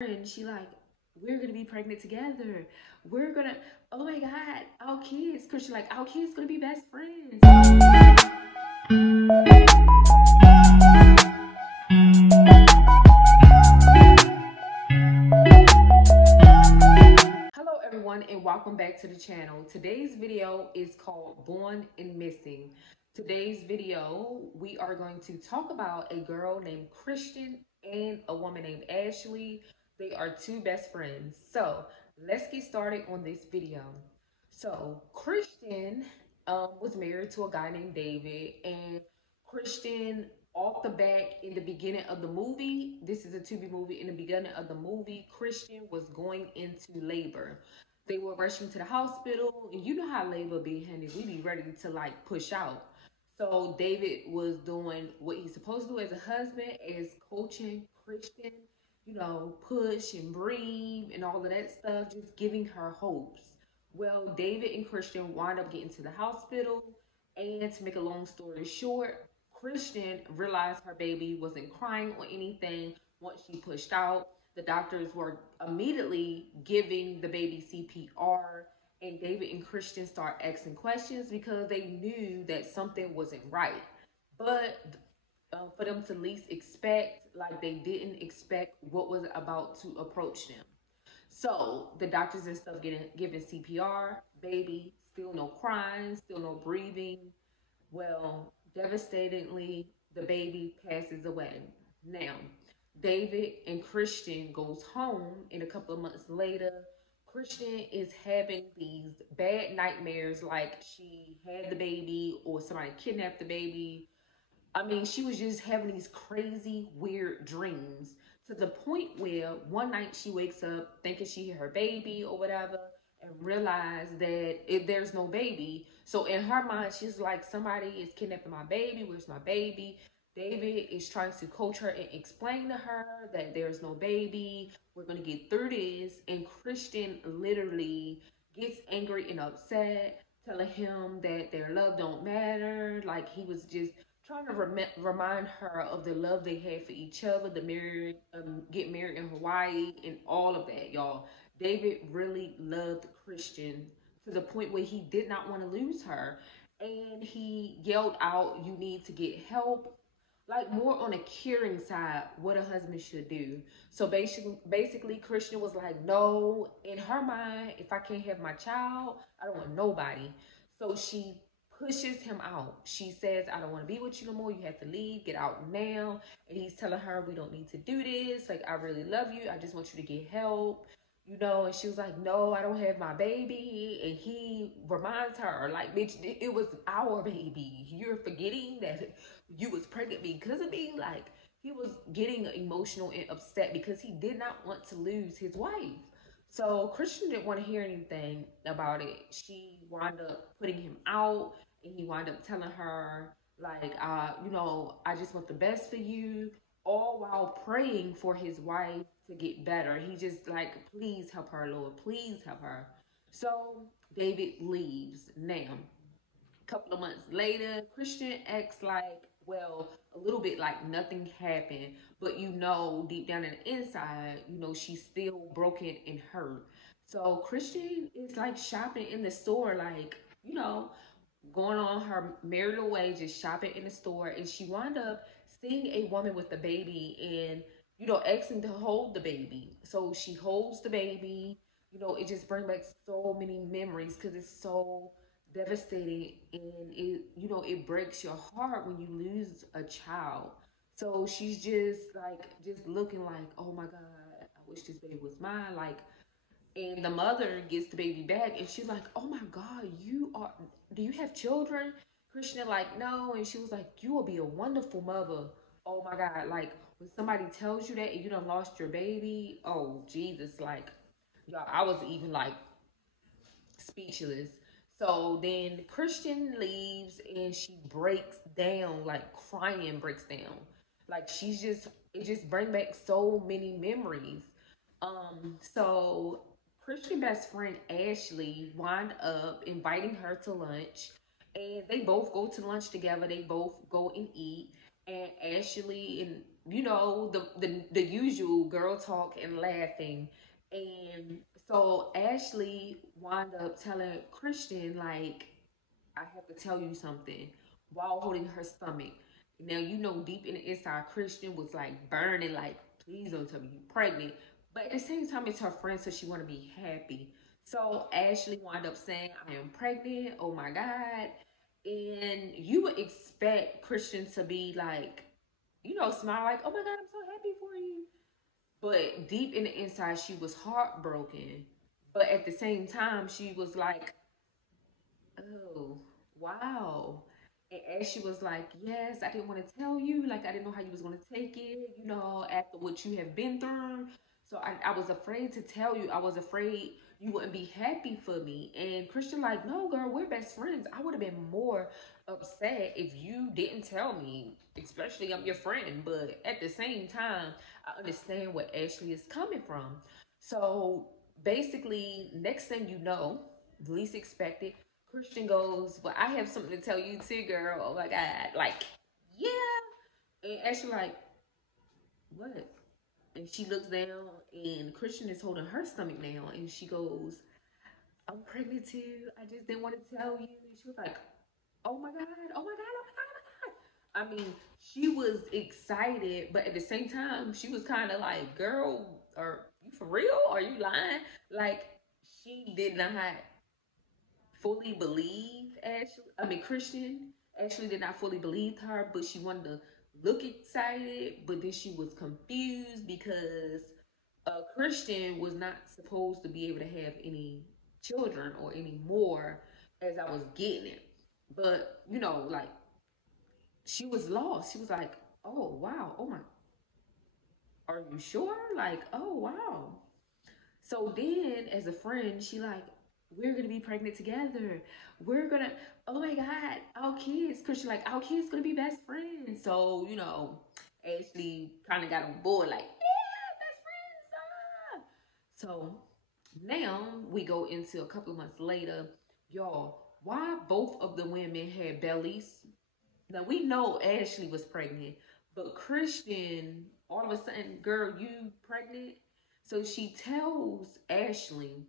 and she like, we're gonna be pregnant together. We're gonna, oh my God, our kids. Christian like, our kids gonna be best friends. Hello everyone and welcome back to the channel. Today's video is called Born and Missing. Today's video, we are going to talk about a girl named Christian and a woman named Ashley. They are two best friends. So let's get started on this video. So Christian was married to a guy named David, and Christian off the back in the beginning of the movie, this is a to-be movie. In the beginning of the movie, Christian was going into labor. They were rushing to the hospital, and you know how labor be, honey. We be ready to like push out. So David was doing what he's supposed to do as a husband, as coaching Christian, push and breathe and all of that stuff, just giving her hopes. Well, David and Christian wind up getting to the hospital, and to make a long story short, Christian realized her baby wasn't crying or anything once she pushed out. The doctors were immediately giving the baby CPR, and David and Christian start asking questions because they knew that something wasn't right. But for them to least expect, like they didn't expect what was about to approach them. So the doctors and stuff getting giving CPR, baby, still no crying, still no breathing. Well, devastatingly, the baby passes away. Now, David and Christian goes home, and a couple of months later, Christian is having these bad nightmares like she had the baby or somebody kidnapped the baby. I mean, she was just having these crazy, weird dreams to the point where one night she wakes up thinking she had her baby or whatever and realize that there's no baby. So in her mind, she's like, somebody is kidnapping my baby. Where's my baby? David is trying to coach her and explain to her that there's no baby. We're going to get through this. And Christian literally gets angry and upset, telling him that their love don't matter. Like he was just trying to remind her of the love they had for each other, the married, get married in Hawaii, and all of that, y'all. David really loved Christian to the point where he did not want to lose her, and he yelled out, "You need to get help." Like more on a caring side, what a husband should do. So basically, Christian was like, "No." In her mind, if I can't have my child, I don't want nobody. So she pushes him out. She says, I don't want to be with you no more. You have to leave. Get out now. And he's telling her, we don't need to do this. Like, I really love you. I just want you to get help. And she was like, no, I don't have my baby. And he reminds her, like, bitch, it was our baby. You're forgetting that you was pregnant because of me. Like, he was getting emotional and upset because he did not want to lose his wife. So Christian didn't want to hear anything about it. She wound up putting him out, and he wound up telling her, like, I just want the best for you, all while praying for his wife to get better. He just like, please help her, Lord, please help her. So David leaves. Now, a couple of months later, Christian acts like, well, a little bit like nothing happened, but deep down in the inside, she's still broken and hurt. So Christian is like shopping in the store, like, going on her marital way, just shopping in the store, and she wound up seeing a woman with the baby and, asking to hold the baby. So she holds the baby. It just brings back so many memories because it's so devastating, and it breaks your heart when you lose a child. So she's just looking like, oh my God, I wish this baby was mine. Like, and the mother gets the baby back, and she's like, oh my God, do you have children? Christian like, no. And she was like, you will be a wonderful mother. Oh my God, like when somebody tells you that and you done lost your baby, oh Jesus, like, y'all, I was even like speechless. So then Christian leaves, and she breaks down, like crying, breaks down. Like it just brings back so many memories. So Christian best friend Ashley wind up inviting her to lunch, and they both go to lunch together. They both go and eat, and Ashley and you know, the usual girl talk and laughing. And so Ashley wound up telling Christian, like, I have to tell you something, while holding her stomach. Now, you know, deep in the inside, Christian was like burning, like, please don't tell me you're pregnant. But at the same time, it's her friend, so she want to be happy. So Ashley wound up saying, I am pregnant. Oh my God. And you would expect Christian to be like, you know, smile like, oh my God, I'm so happy for you. But deep in the inside, she was heartbroken. But at the same time, she was like, oh, wow. And as she was like, yes, I didn't want to tell you. Like, I didn't know how you was going to take it, you know, after what you have been through. So I was afraid to tell you. I was afraid you wouldn't be happy for me. And Christian like, no, girl, we're best friends. I would have been more upset if you didn't tell me, especially I'm your friend. But at the same time, I understand where Ashley is coming from. So basically, next thing you know, least expected, Christian goes, well, I have something to tell you too, girl. Oh my God. Like, yeah. And Ashley like, what? And she looks down and Christian is holding her stomach now. And she goes, I'm pregnant too. I just didn't want to tell you. And she was like, oh my God, oh my God, oh my God, oh my God. I mean, she was excited, but at the same time, she was kind of like, girl, are you for real? Are you lying? Like, she did not fully believe Ashley. I mean, Christian. Ashley did not fully believe her, but she wanted to look excited. But then she was confused because Christian was not supposed to be able to have any children or any more, as I was getting it. But you know, like she was lost. She was like, "Oh wow, oh my, are you sure?" Like, "Oh wow." So then, as a friend, she like, we're gonna be pregnant together. We're gonna, oh my God, our kids, cause she like, our kids gonna be best friends. So you know, Ashley kind of got on board, like, yeah, best friends. Ah. So now we go into a couple of months later, y'all. Why both of the women had bellies? Now we know Ashley was pregnant, but Christian, all of a sudden, girl, you pregnant? So she tells Ashley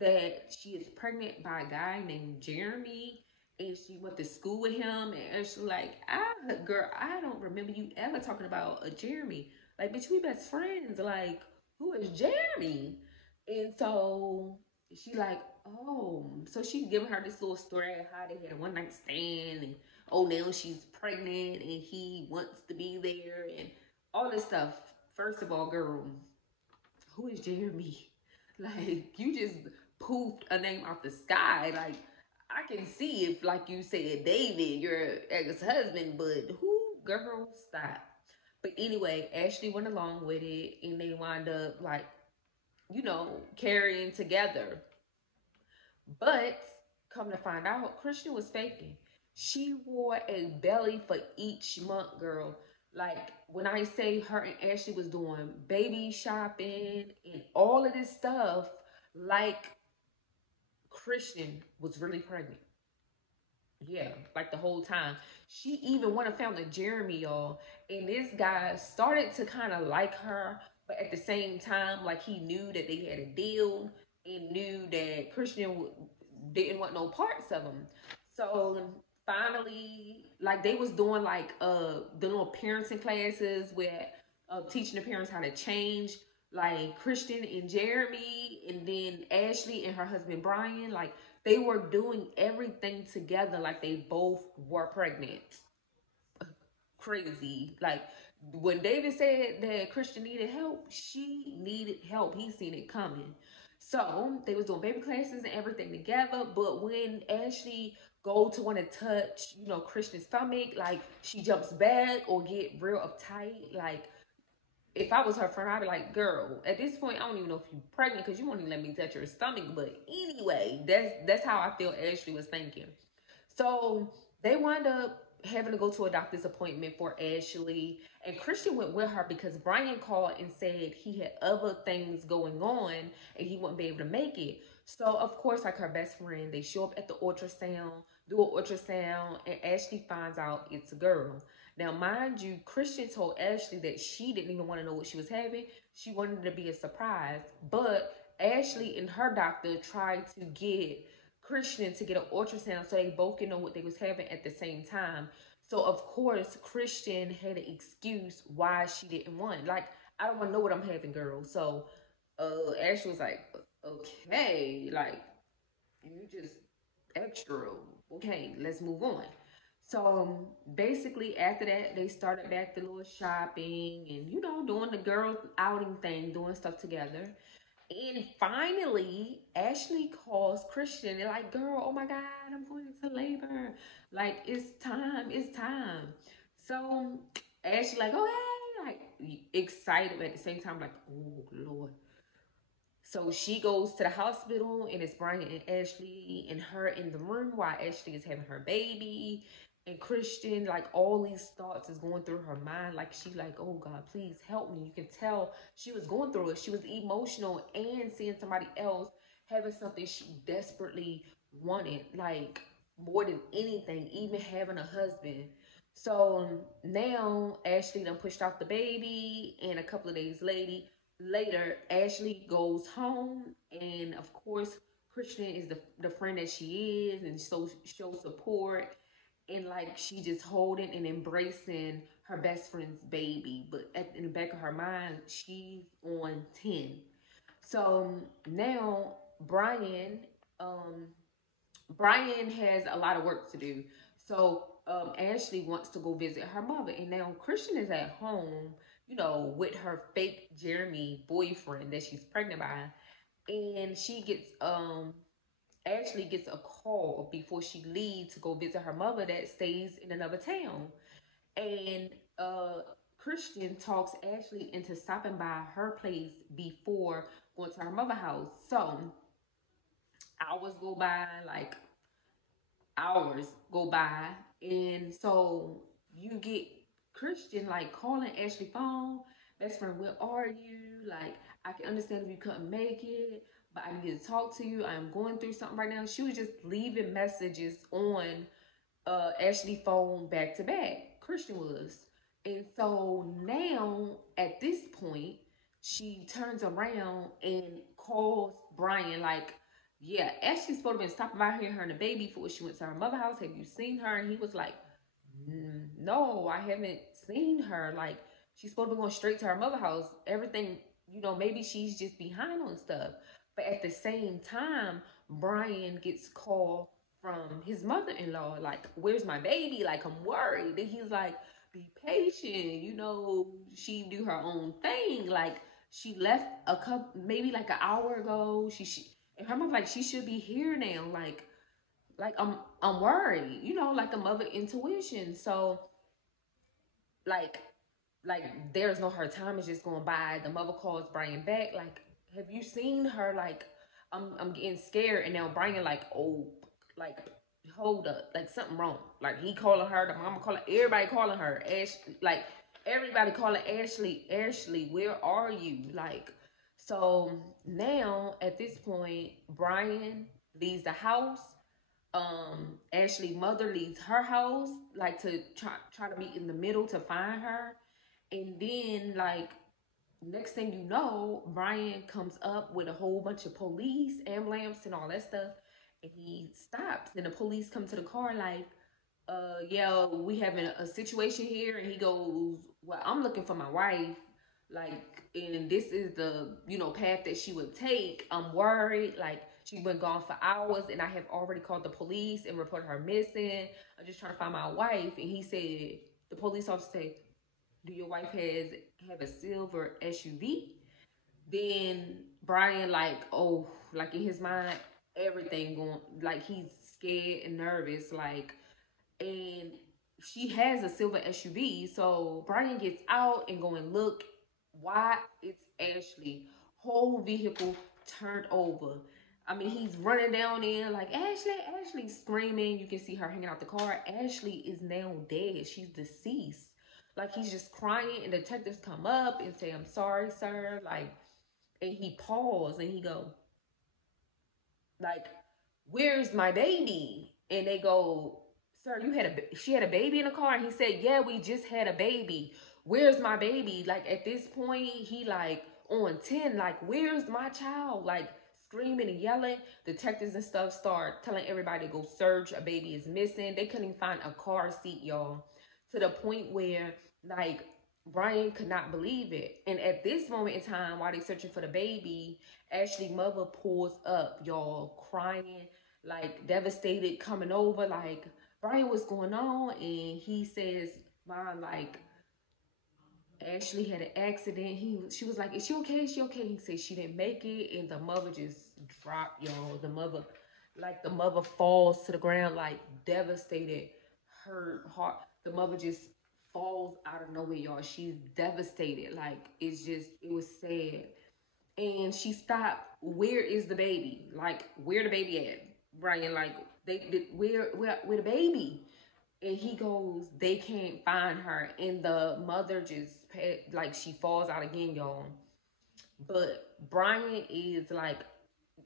that she is pregnant by a guy named Jeremy and she went to school with him. And Ashley like, girl, I don't remember you ever talking about a Jeremy. Like, bitch, we best friends. Like, who is Jeremy? And so she like, oh, so she giving her this little story of how they had a one night stand and oh now she's pregnant and he wants to be there and all this stuff. First of all, girl, who is Jeremy? Like, you just poofed a name out the sky. Like, I can see if, like you said, David, your ex-husband, but who? Girl, stop. But anyway, Ashley went along with it and they wound up, like, you know, carrying together. But come to find out, Christian was faking. She wore a belly for each month, girl. Like when I say her and Ashley was doing baby shopping and all of this stuff, like Christian was really pregnant. Yeah, like the whole time. She even went and found a Jeremy, y'all. And this guy started to kind of like her, but at the same time, like he knew that they had a deal and knew that Christian didn't want no parts of him. So finally, like they was doing like the little parenting classes where teaching the parents how to change like Christian and Jeremy and then Ashley and her husband Brian, like they were doing everything together like they both were pregnant. Crazy. Like when David said that Christian needed help, she needed help. He seen it coming. So they was doing baby classes and everything together. But when Ashley go to want to touch, you know, Christian's stomach, like she jumps back or get real uptight. Like if I was her friend, I'd be like, girl, at this point, I don't even know if you're pregnant because you won't even let me touch your stomach. But anyway, that's how I feel Ashley was thinking. So they wound up having to go to a doctor's appointment for Ashley. And Christian went with her because Brian called and said he had other things going on and he wouldn't be able to make it. So, of course, like her best friend, they show up at the ultrasound, do an ultrasound, and Ashley finds out it's a girl. Now, mind you, Christian told Ashley that she didn't even want to know what she was having. She wanted it to be a surprise. But Ashley and her doctor tried to get Christian to get an ultrasound so they both can know what they was having at the same time. So of course, Christian had an excuse why she didn't want. Like, I don't want to know what I'm having, girl. So Ashley was like, okay, like, you just extra. Okay, let's move on. So basically, after that, they started back the little shopping and doing the girl outing thing, doing stuff together. And finally, Ashley calls Christian. They're like, "Girl, oh my God, I'm going into labor. Like, it's time. It's time." So Ashley like, "Oh hey," like excited but at the same time, like, "Oh Lord." So she goes to the hospital and it's Brian and Ashley and her in the room while Ashley is having her baby. And Christian, like all these thoughts is going through her mind. Like she like, oh God, please help me. You can tell she was going through it. She was emotional and seeing somebody else having something she desperately wanted, like more than anything, even having a husband. So now Ashley done pushed out the baby, and a couple of days later, Ashley goes home, and of course, Christian is the friend that she is, and so shows support, and like she just holding and embracing her best friend's baby, but in the back of her mind, she's on 10. So now Brian, um, Brian has a lot of work to do. So Ashley wants to go visit her mother, and now Christian is at home, with her fake Jeremy boyfriend that she's pregnant by, and she gets Ashley gets a call before she leaves to go visit her mother that stays in another town, and Christian talks Ashley into stopping by her place before going to her mother house. So hours go by, like hours go by, and so you get Christian like calling Ashley phone, best friend, where are you? Like, I can understand if you couldn't make it, but I need to talk to you. I'm going through something right now. She was just leaving messages on Ashley phone back to back. Christian was. And so now at this point, she turns around and calls Brian like, yeah, Ashley's supposed to be stopping by here, her and the baby before she went to her mother house. Have you seen her? And he was like, no, I haven't seen her. Like, she's supposed to be going straight to her mother house. Everything, maybe she's just behind on stuff. But at the same time, Brian gets called from his mother-in-law, like, where's my baby? Like, I'm worried. And he's like, be patient. She do her own thing. Like, she left a couple, maybe like an hour ago. And her mom like, she should be here now. Like I'm worried, like a mother intuition. So like there's no her time is just going by. The mother calls Brian back, like, have you seen her? Like, I'm getting scared. And now Brian like, oh, like, hold up, like something wrong. Like, he calling her, the mama calling, everybody calling her Ashley, like everybody calling Ashley, where are you? Like, so now at this point, Brian leaves the house. Ashley mother leaves her house, like, to try to meet in the middle to find her. And then, like, next thing you know, Brian comes up with a whole bunch of police, ambulance, and all that stuff. And he stops, and the police come to the car like, yeah, we having a situation here. And he goes, well, I'm looking for my wife. Like, and this is the, path that she would take. I'm worried. Like, she's been gone for hours, and I have already called the police and reported her missing. I'm just trying to find my wife. And he said, the police officer said, do your wife have a silver SUV? Then Brian, like, oh, like in his mind, everything going, like, he's scared and nervous, like, and she has a silver SUV. So Brian gets out and go and look. Why? It's Ashley. Whole vehicle turned over. I mean, he's running down there like, Ashley, screaming. You can see her hanging out the car. Ashley is now dead. She's deceased. Like, he's just crying, and detectives come up and say, I'm sorry, sir. Like, and he paused and he go, like, where's my baby? And they go, sir, she had a baby in the car, and he said, yeah, we just had a baby. Where's my baby? Like at this point, he like on 10, like, where's my child? Like screaming and yelling. Detectives and stuff start telling everybody to go search. A baby is missing. They couldn't even find a car seat, y'all. To the point where like Brian could not believe it. And at this moment in time, while they searching for the baby, Ashley mother pulls up, y'all, crying, like devastated, coming over, like, Brian, what's going on? And he says, Mom, like, Ashley had an accident. She was like, is she okay? Is she okay? He said she didn't make it, and the mother just dropped, y'all. The mother falls to the ground, like devastated, hurt, heart. The mother just falls out of nowhere, y'all. She's devastated. Like it was sad. And she stopped. Where is the baby? Like, where the baby at? Brian, like, where the baby? And he goes, they can't find her. And the mother just, like, she falls out again, y'all. But Brian is like,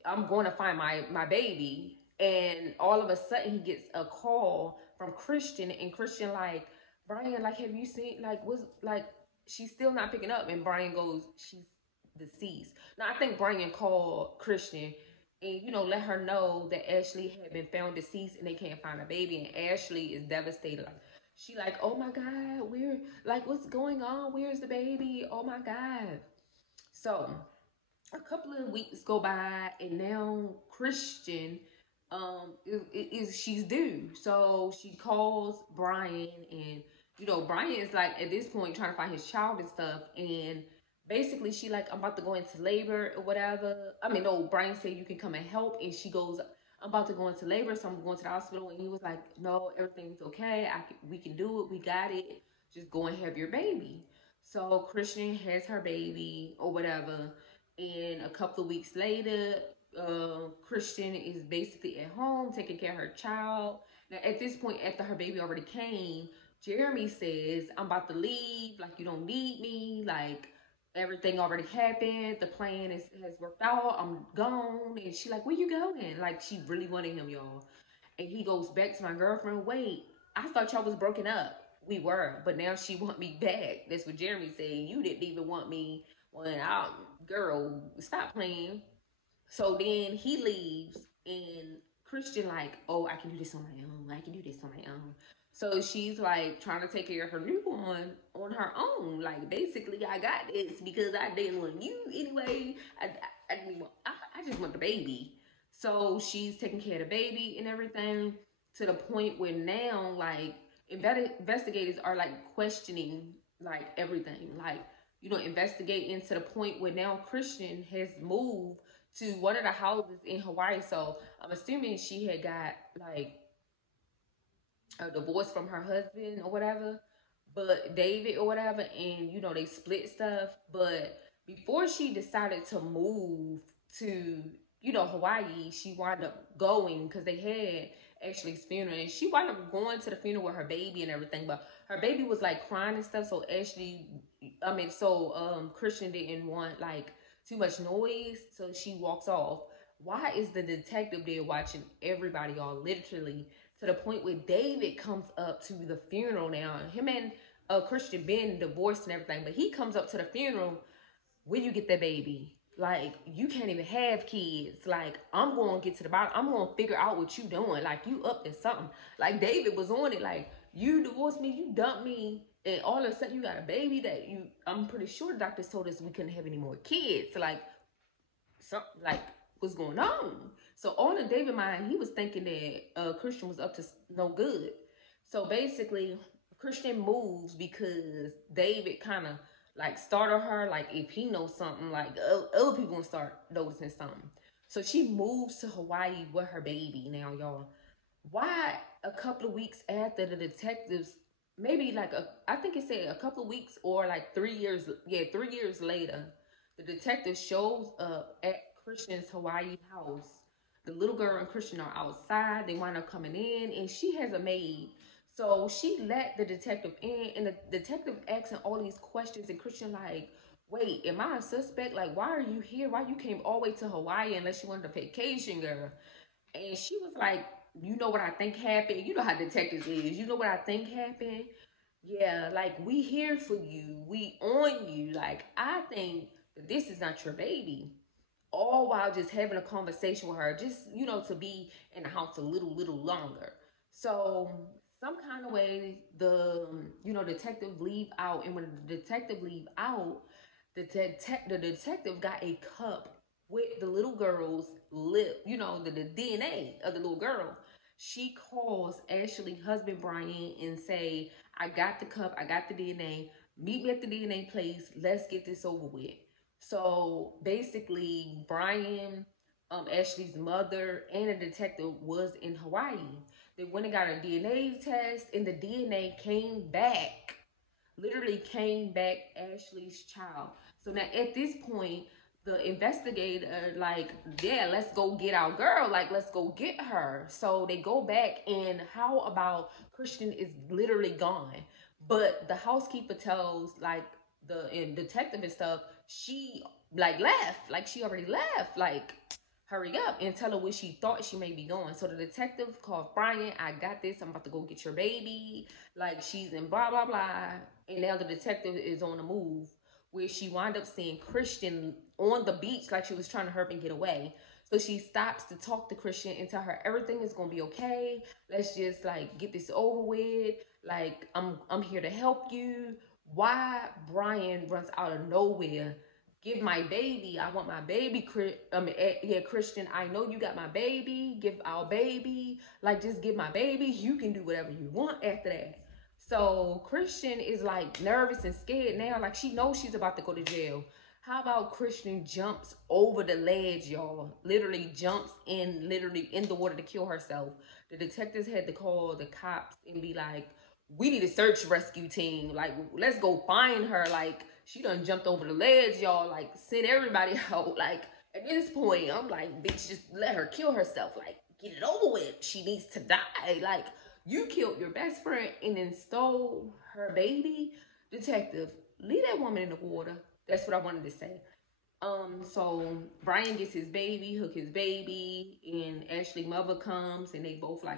I'm going to find my baby. And all of a sudden, he gets a call from Christian. And Christian, like, Brian, like, have you seen, like, she's still not picking up. And Brian goes, she's deceased. Now, I think Brian called Christian and, let her know that Ashley had been found deceased and they can't find a baby. And Ashley is devastated. Like, she like, oh my God, what's going on? Where's the baby? Oh my God. So a couple of weeks go by, and now Christian she's due. So she calls Brian, and Brian is like at this point trying to find his child and stuff. And basically she like, I'm about to go into labor or whatever. I mean, no, Brian said you can come and help, and she goes, I'm about to go into labor, so I'm going to the hospital. And he was like, no, everything's okay. We can do it. We got it. Just go and have your baby. So Christian has her baby or whatever. And a couple of weeks later, Christian is basically at home taking care of her child. Now, at this point, after her baby already came, Jeremy says, I'm about to leave. Like, you don't need me. Like, everything already happened. The plan has worked out. I'm gone. And she like, where you going? Like, she really wanted him, y'all. And he goes back to my girlfriend. Wait, I thought y'all was broken up. We were, but now she want me back. That's what Jeremy said. You didn't even want me when girl, stop playing. So then he leaves, and Christian like, oh, I can do this on my own. I can do this on my own. So she's like trying to take care of her newborn on her own. Like, basically, I got this because I didn't want you anyway. I didn't want. I just want the baby. So she's taking care of the baby and everything, to the point where now, like, investigators are like questioning like everything, like, investigating, to the point where now Christian has moved to one of the houses in Hawaii. So I'm assuming she had got like a divorce from her husband or whatever, but David or whatever, and they split stuff. But before she decided to move to Hawaii, she wound up going because they had Ashley's funeral, and she wound up going to the funeral with her baby and everything. But her baby was like crying and stuff, so Christian didn't want like too much noise, so she walks off. Why is the detective there watching everybody, y'all? Literally, to the point where David comes up to the funeral now. Him and Christian been divorced and everything, but he comes up to the funeral. Where you get that baby? Like, you can't even have kids. Like, I'm going to get to the bottom. I'm going to figure out what you doing. Like, you up to something. Like, David was on it. Like, you divorced me, you dumped me, and all of a sudden you got a baby that I'm pretty sure the doctors told us we couldn't have any more kids. Like, something, like, what's going on? So all in David's mind, he was thinking that Christian was up to no good. So basically, Christian moves because David kind of like startled her. Like, if he knows something, like other people gonna start noticing something. So she moves to Hawaii with her baby now, y'all. Why a couple of weeks after the detectives, maybe like I think it said a couple of weeks or like 3 years, 3 years later, the detective shows up at Christian's Hawaii house. The little girl and Christian are outside. They wind up coming in, and she has a maid. So she let the detective in, and the detective asking all these questions, and Christian like, wait, am I a suspect? Like, why are you here? Why you came all the way to Hawaii unless you wanted a vacation, girl? And she was like, you know what I think happened. You know how detectives is. You know what I think happened. Yeah, like we here for you. We on you. Like I think that this is not your baby. All while just having a conversation with her, just to be in the house a little longer. So some kind of way the detective leave out, and when the detective leave out, the detective got a cup with the little girl's lip, the DNA of the little girl. She calls Ashley husband Brian and say, I got the cup, I got the DNA, meet me at the DNA place, let's get this over with. So basically, Brian, Ashley's mother, and a detective was in Hawaii. They went and got a DNA test, and the DNA came back, literally came back Ashley's child. So now at this point, the investigator, like, yeah, let's go get our girl. Like, let's go get her. So they go back, and how about Christian is literally gone? But the housekeeper tells, like, the detective and stuff, she, like, left. Like, she already left. Like, hurry up and tell her where she thought she may be going. So the detective called Brian, I got this. I'm about to go get your baby. Like, she's in blah, blah, blah. And now the detective is on the move, where she wound up seeing Christian on the beach, like she was trying to hurry and get away. So she stops to talk to Christian and tell her everything is gonna be okay. Let's just like get this over with. Like I'm here to help you. Why Brian runs out of nowhere? Give my baby. I want my baby. Christian, I know you got my baby. Give our baby. Like, just give my baby. You can do whatever you want after that. So Christian is like nervous and scared now. Like, she knows she's about to go to jail. How about Christian jumps over the ledge, y'all? Literally jumps literally in the water to kill herself. The detectives had to call the cops and be like, we need a search rescue team. Like, let's go find her. Like, she done jumped over the ledge, y'all. Like, send everybody out. Like, at this point, I'm like, bitch, just let her kill herself. Like, get it over with. She needs to die. Like, you killed your best friend and then stole her baby. Detective, leave that woman in the water. That's what I wanted to say. So Brian gets his baby, hook his baby, and Ashley mother comes, and they both like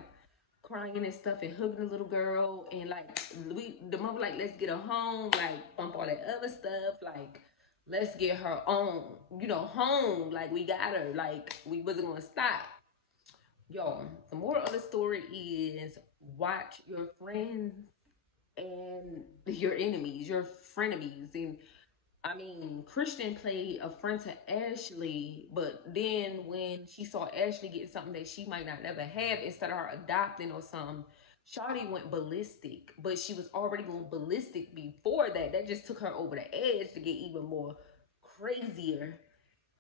crying and stuff and hugging the little girl, and like the mother like, let's get her home, like bump all that other stuff, like let's get her on, home, like we got her, like we wasn't gonna stop. Y'all, the moral of the story is watch your friends and your enemies, your frenemies. And I mean, Christian played a friend to Ashley, but then when she saw Ashley get something that she might not never have, instead of her adopting or something, Shawty went ballistic. But she was already going ballistic before that. That just took her over the edge to get even more crazier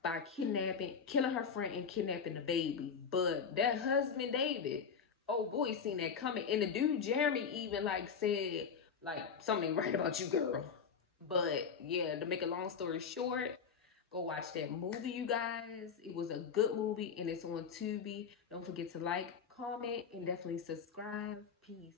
by killing her friend and kidnapping the baby. But that husband, David, oh boy, seen that coming. And the dude, Jeremy, even like said, like, something right about you, girl. But yeah, to make a long story short, go watch that movie, you guys. It was a good movie, and it's on Tubi. Don't forget to like, comment, and definitely subscribe. Peace.